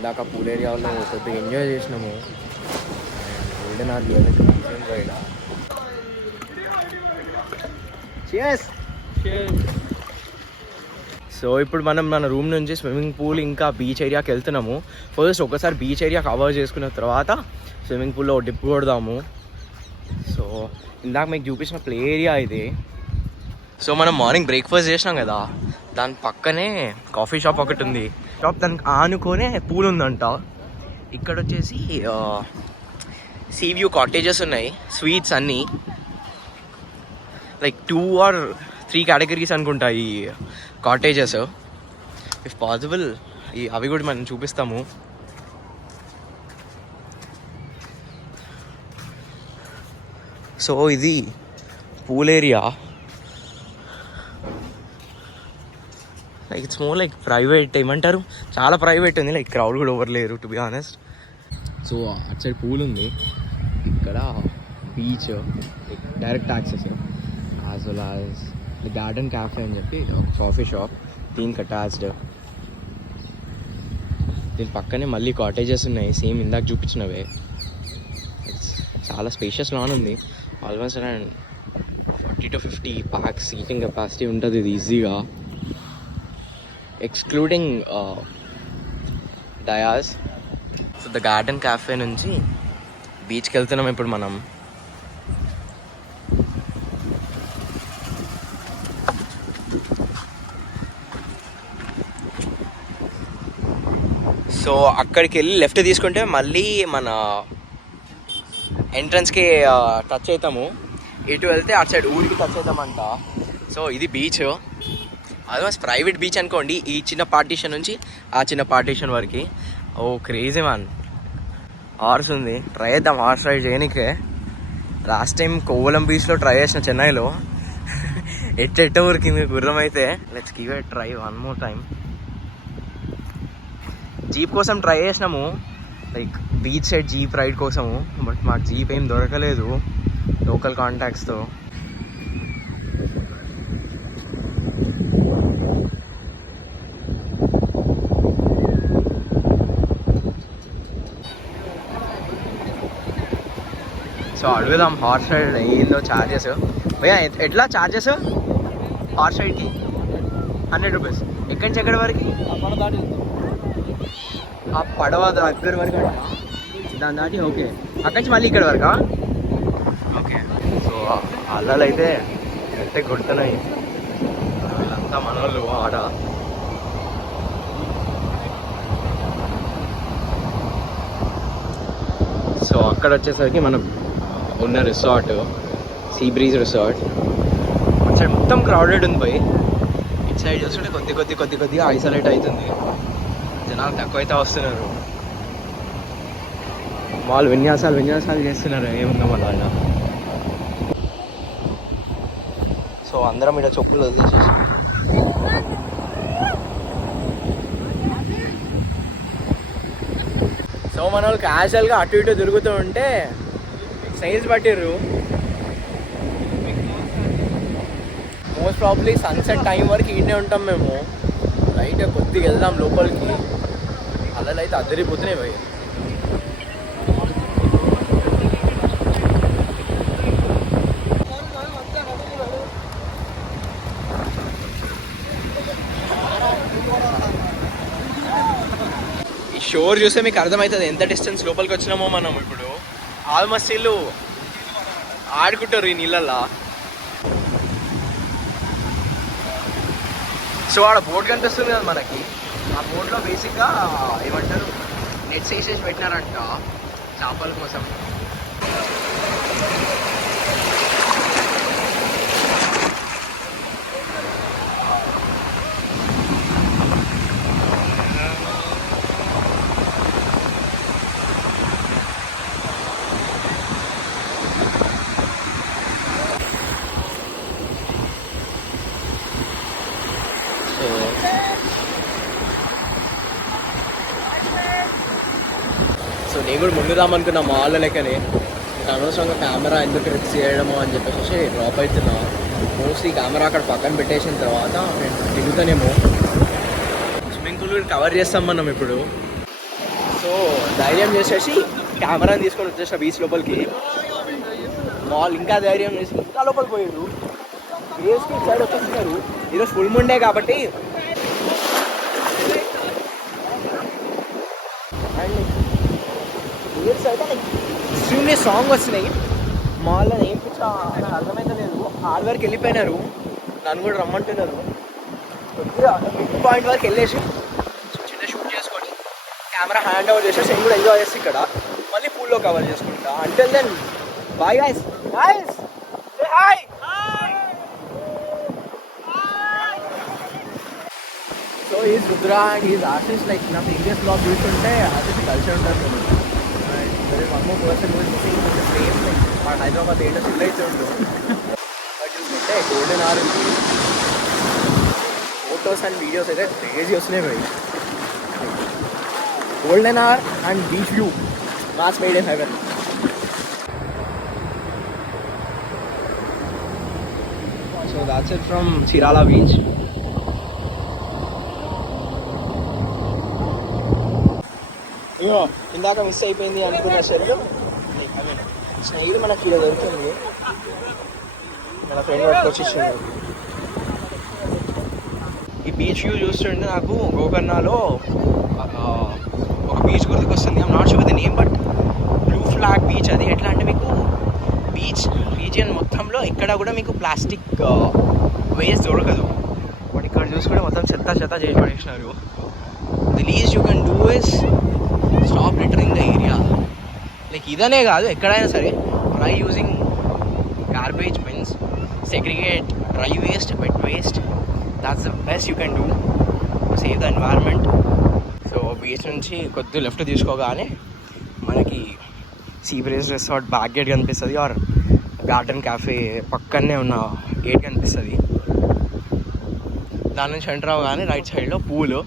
ఇందాక పూల్ ఏరియాలో కొద్దిగా ఎంజాయ్ చేసినాము. Golden are ride. సో ఇప్పుడు మనం మన రూమ్ నుంచి స్విమ్మింగ్ పూల్ ఇంకా బీచ్ ఏరియాకి వెళ్తున్నాము. ఫస్ట్ ఒకసారి బీచ్ ఏరియా కవర్ చేసుకున్న తర్వాత స్విమ్మింగ్ పూల్లో డిప్ కొడదాము. సో ఇందాక మీకు చూపించిన ప్లే ఏరియా ఇది. సో మనం మార్నింగ్ బ్రేక్ఫాస్ట్ చేసినాం కదా, దాని పక్కనే కాఫీ షాప్ ఒకటి ఉంది. షాప్ దానికి ఆనుకొనే పూల్ ఉందంట. ఇక్కడ వచ్చేసి సీ వ్యూ కాటేజెస్ ఉన్నాయి, స్వీట్స్ అన్నీ. లైక్ 2 or 3 కేటగిరీస్ అనుకుంటా ఈ కాటేజెస్. ఇఫ్ పాసిబుల్ అవి కూడా మనం చూపిస్తాము. సో ఇది pool area. Like it's more like private, ఏమంటారు, చాలా ప్రైవేట్ ఉంది. లైక్ క్రౌడ్ కూడా ఎవరు లేరు టు బి ఆనెస్ట్. సో అటు సైడ్ పూల్ ఉంది, ఇక్కడ beach, direct access, as well as the garden cafe అని చెప్పి ఒక కాఫీ షాప్ దీనికి అటాచ్డ్. దీని పక్కనే మళ్ళీ కాటేజెస్ ఉన్నాయి, సేమ్ ఇందాక చూపించినవే. చాలా స్పేషియస్ లాన్ ఉంది. Almost around 40 to 50 packs seating capacity ఉంటుంది ఇది ఈజీగా, excluding dais. So the garden cafe నుంచి బీచ్కి వెళ్తున్నాం ఇప్పుడు మనం. సో అక్కడికి వెళ్ళి లెఫ్ట్ తీసుకుంటే మళ్ళీ మన ఎంట్రన్స్కి టచ్ అవుతాము. ఇటు వెళ్తే అటు సైడ్ ఊరికి టచ్ అవుతామంట. సో ఇది బీచ్, ఆల్మోస్ట్ ప్రైవేట్ బీచ్ అనుకోండి, ఈ చిన్న పార్టీషన్ నుంచి ఆ చిన్న పార్టీషన్ వరకు. Oh crazy man. హార్స్ ఉంది, ట్రై చేద్దాం హార్స్ రైడ్ చేయనికే. లాస్ట్ టైం కోవలం బీచ్లో ట్రై చేసిన చెన్నైలో, ఎట్ట ఊరికింది గుర్రం అయితే. Let's give it try one more time. Jeep కోసం ట్రై చేసినాము, like beach side jeep ride కోసము, బట్ మాకు జీప్ ఏం దొరకలేదు లోకల్ కాంటాక్ట్స్తో. సో అడుగుదాం హార్స్ రైడ్ ఏందో ఛార్జెస్. భయ్యా ఎట్లా ఛార్జెస్ హార్స్ రైడ్కి? 100 రూపీస్. ఎక్కడి నుంచి ఎక్కడి వరకు? ఆ పడవ దగ్గర వరకు అంట, దాని దాటి ఓకే. అక్కడి నుంచి మళ్ళీ ఇక్కడ వరకా? ఓకే. సో అల్లలు అయితే ఎట్టే కొడుతున్నాయి, వీళ్ళంతా మనోళ్ళు ఆడ. సో అక్కడ వచ్చేసరికి మనం ఉన్న రిసార్ట్ సీ బ్రీజ్ రిసార్ట్. అటు సైడ్ మొత్తం క్రౌడెడ్ ఉంది పోయి, ఇటు సైడ్ చూస్తుంటే కొద్దిగా ఐసోలేట్ అవుతుంది, జనాలు తక్కువైతే వస్తున్నారు. వాళ్ళు విన్యాసాలు చేస్తున్నారు, ఏముందా మళ్ళీ. సో అందరం ఇక్కడ చెప్పులు వదిలేసేసి సో మన వాళ్ళు క్యాజువల్గా అటు ఇటు తిరుగుతూ ఉంటే సైన్స్ పట్టిర్రు. మోస్ట్ ప్రాబ్లీ సన్సెట్ టైం వరకు ఈడనే ఉంటాం మేము. లైట్గా కొద్దిగా వెళ్దాం లోపలికి, అల్లలు అయితే అద్దరిపోతున్నాయి పోయి. ఈ షోర్ చూస్తే మీకు అర్థమవుతుంది ఎంత డిస్టెన్స్ లోపలికి వచ్చినామో మనం. ఇప్పుడు ఆల్మోస్ట్ వీళ్ళు ఆడుకుంటారు ఈ నీళ్ళల్లో. సో ఆడ బోట్ కనిపిస్తుంది కదా మనకి, ఆ బోట్లో బేసిక్గా ఏమంటారు నెట్స్ వేసేసి పెట్టినారంట చేపల కోసం. సో నేను కూడా ముందు రామనుకున్నా మా వాళ్ళ లెక్కనే, ఇంకా అనవసరంగా కెమెరా ఎందుకు రిక్స్ చేయడము అని చెప్పేసి డ్రాప్ అవుతున్నా. మోస్ట్లీ కెమెరా అక్కడ పక్కన పెట్టేసిన తర్వాత నేను దిగుతానేమో. స్విమ్మింగ్ పూల్ కవర్ చేస్తాం మనం ఇప్పుడు. సో ధైర్యం చేసేసి కెమెరాని తీసుకొని వచ్చేసిన బీచ్ లోపలికి. మాల్ ఇంకా ధైర్యం చేసి ఇంకా లోపలికి పోయాడు. బేస్కి సైడ్ వచ్చేస్తున్నారు. ఈరోజు ఫుల్ ముండే కాబట్టి అండ్ బేస్ అయితే ఎక్స్ట్రీమ్లీ స్ట్రాంగ్ వస్తున్నాయి. మాల్లో నేర్పించా అర్థమైతే లేదు. హార్డ్ వరకు వెళ్ళిపోయినారు, నన్ను కూడా రమ్మంటున్నారు. కొద్దిగా మిడ్ పాయింట్ వరకు వెళ్ళేసి చిన్న షూట్ చేసుకొని కెమెరా హ్యాండ్ ఓవర్ చేసేసి నేను కూడా ఎంజాయ్ చేసి ఇక్కడ మళ్ళీ పూల్లో కవర్ చేసుకుంటా. Until then bye guys. Guys say hi. So is Rudra and is Ashish. Like నా ప్రీవియస్ బ్లాగ్ చూస్తుంటే ఆశిష్ కలిసి ఉంటారు. One more person missing with the same like మా హైదరాబాద్ థియేటర్ ఫుల్ అయితే ఉంటుంది. చూసుకుంటే golden R photos and videos అయితే క్రేజీ వస్తున్నాయి భయ్. Golden R and beach view mass made in heaven. So that's it from Chirala beach. అయ్యో ఇందాక మిస్ అయిపోయింది అనుకున్న షెల్ స్నేహితుడు మనకి ఇక్కడ దొరుకుతుంది. మన ఫ్రెండ్ పట్టుకొచ్చి ఇచ్చింది. ఈ బీచ్ వ్యూ చూస్తుంటే నాకు గోకర్ణలో ఒక బీచ్ గుర్తుకొస్తుంది. I'm not sure with the name but blue flag beach. అది ఎట్లా అంటే మీకు బీచ్ రీజియన్ మొత్తంలో ఎక్కడ కూడా మీకు ప్లాస్టిక్ వేస్ట్ దొరకదు. బట్ ఇక్కడ చూసుకుంటే మొత్తం చెత్త చేసి పడేసినారు. The least you can do is stop littering the area. Like ఇదనే కాదు, ఎక్కడైనా సరే try using garbage bins, segregate dry waste, wet waste. That's the best you can do to save the environment. So beach నుంచి కొద్దిగా left తీసుకోగానే మనకి see బ్రేజ్ resort back gate కనిపిస్తుంది. Or garden cafe పక్కనే ఉన్న గేట్ కనిపిస్తుంది. దాని నుంచి ఎంటర్ అవ్వగానే రైట్ సైడ్లో పూలు.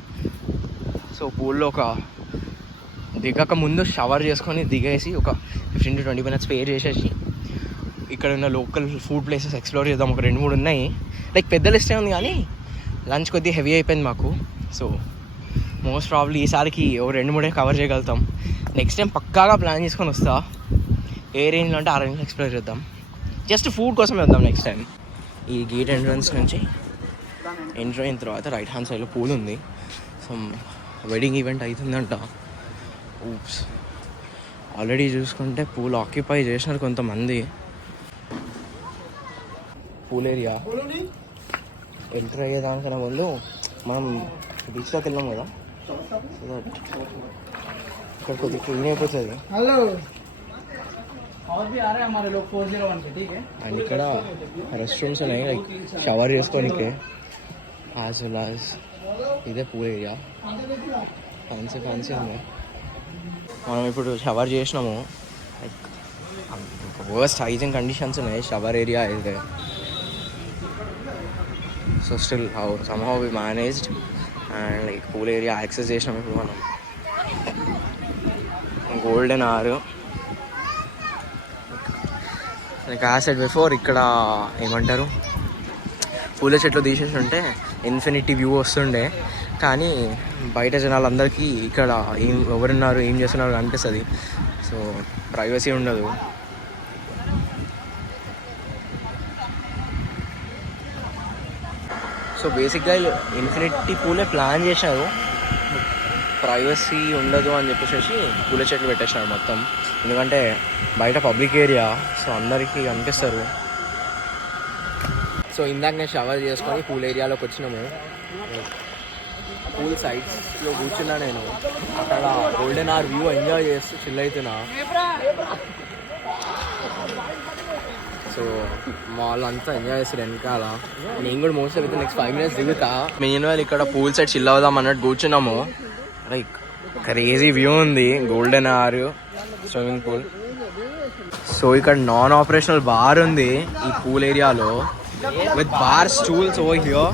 సో పూల్లో ఒక దిగక ముందు షవర్ చేసుకొని దిగేసి ఒక 15 to 20 minutes స్పేర్ చేసేసి ఇక్కడ ఉన్న లోకల్ ఫుడ్ ప్లేసెస్ ఎక్స్ప్లోర్ చేద్దాం. ఒక 2-3 ఉన్నాయి. లైక్ పెద్ద లిస్టే ఉంది కానీ లంచ్ కొద్దిగా హెవీ అయిపోయింది మాకు. సో మోస్ట్ ప్రాబ్లీ ఈసారికి ఒక 2-3 కవర్ చేయగలుగుతాం. నెక్స్ట్ టైం పక్కాగా ప్లాన్ చేసుకొని వస్తా. ఏ రేంజ్లో అంటే ఆ రేంజ్లో ఎక్స్ప్లోర్ చేద్దాం. జస్ట్ ఫుడ్ కోసం వెళ్దాం నెక్స్ట్ టైం. ఈ గేట్ ఎంట్రన్స్ నుంచి ఎంటర్ అయిన తర్వాత రైట్ హ్యాండ్ సైడ్లో పూల్ ఉంది. సో వెడ్డింగ్ ఈవెంట్ అవుతుందంట. ఊప్స్, ఆల్రెడీ చూసుకుంటే పూల్ ఆక్యుపై చేసినారు కొంతమంది. పూల్ ఏరియా ఎంటర్ అయ్యేదానికన్నా ముందు మనం బీచ్లోకి వెళ్ళాం కదా, సో దట్ ఇక్కడ కొద్దిగా క్లీన్ అయిపోతుంది. అండ్ ఇక్కడ రెస్ట్ రూమ్స్ ఉన్నాయి, లైక్ షవర్ చేసుకోనికే. యాజ్ వెల్ యాజ్ ఇదే పూల్ ఏరియా. ఫ్యాన్సీ ఉంది. మనం ఇప్పుడు షవర్ చేసినాము. లైక్ వర్స్ట్ హైజీన్ కండిషన్స్ ఉన్నాయి షవర్ ఏరియా అయితే. So still somehow we managed and like pool area access చేసినాం. ఇప్పుడు మనం golden hour like as said before ఇక్కడ ఏమంటారు పూల చెట్లు తీసేసి ఉంటే ఇన్ఫినిటీ వ్యూ వస్తుండే. కానీ బయట జనాలందరికీ ఇక్కడ ఎవరున్నారు ఏం చేస్తున్నారు అనిపిస్తుంది. సో ప్రైవసీ ఉండదు. సో బేసిక్గా ఇన్ఫినిటీ పూలే ప్లాన్ చేశారు. ప్రైవసీ ఉండదు అని చెప్పేసి పూల చెట్లు పెట్టేసినారు మొత్తం. ఎందుకంటే బయట పబ్లిక్ ఏరియా, సో అందరికీ కనిపిస్తారు. సో ఇందాక నేను షవర్ చేసుకొని పూల్ ఏరియాలోకి వచ్చినాము. పూల్ సైడ్స్లో కూర్చున్నా నేను. అక్కడ గోల్డెన్ ఆర్ వ్యూ ఎంజాయ్ చేస్తూ చిల్ అవుతున్నా. సో మాల్ అంతా ఎంజాయ్ చేస్తారు వెనకాల. నేను కూడా మోస్ట్ అయితే నెక్స్ట్ 5 minutes దిగుతా. మెయిన్ వాళ్ళు ఇక్కడ పూల్ సైడ్ చిల్ అవుదాం అన్నట్టు కూర్చున్నాము. లైక్ క్రేజీ వ్యూ ఉంది, golden R swimming pool. So ఇక్కడ నాన్ ఆపరేషనల్ బార్ ఉంది ఈ పూల్ ఏరియాలో, with bar stools over here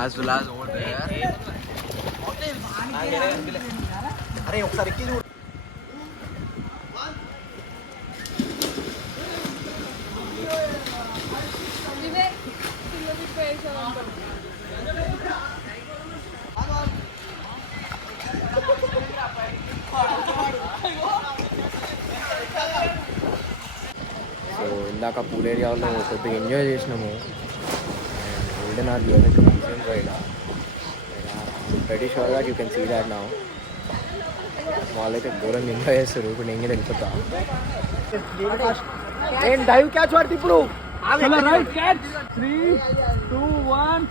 as well as over there. అరే ఒకసారి ఎక్కి చూడు. ఇందాక పూల్ ఏరియాలో కొద్దిగా ఎంజాయ్ చేసినాము. Golden R museum ride very sure that you can see that now. వాళ్ళైతే ఘోరంగా ఎంజాయ్ చేస్తారు. ఇప్పుడు నేను వెళ్ళిపోతా. నేను డైవ్ క్యాచ్ పడితే ఇప్పుడు రైట్ క్యాచ్ 3 2 1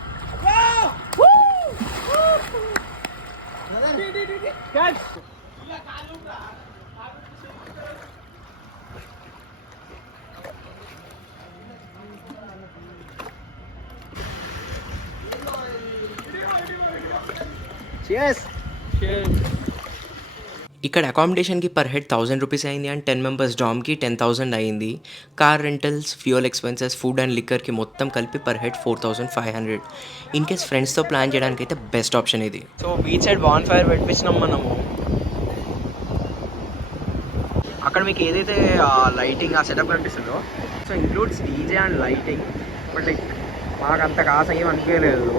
క్యాచ్. Cheers. ఇక్కడ అకామిడేషన్కి పర్ హెడ్ 1000 రూపీస్ అయింది అండ్ 10 మెంబర్స్ డామ్కి 10,000 అయింది. Car rentals, fuel expenses, food and లిక్కర్కి మొత్తం కలిపి పర్ హెడ్ 4,500. ఇన్ కేస్ ఫ్రెండ్స్తో ప్లాన్ చేయడానికి అయితే బెస్ట్ ఆప్షన్ ఇది. So beach side bonfire పెట్టించినాం మనము. అక్కడ మీకు ఏదైతే లైటింగ్ ఆ సెటప్ కనిపిస్తుందో so includes DJ and lighting. But like మాకు అంత కాస ఏం అనిపించలేదు.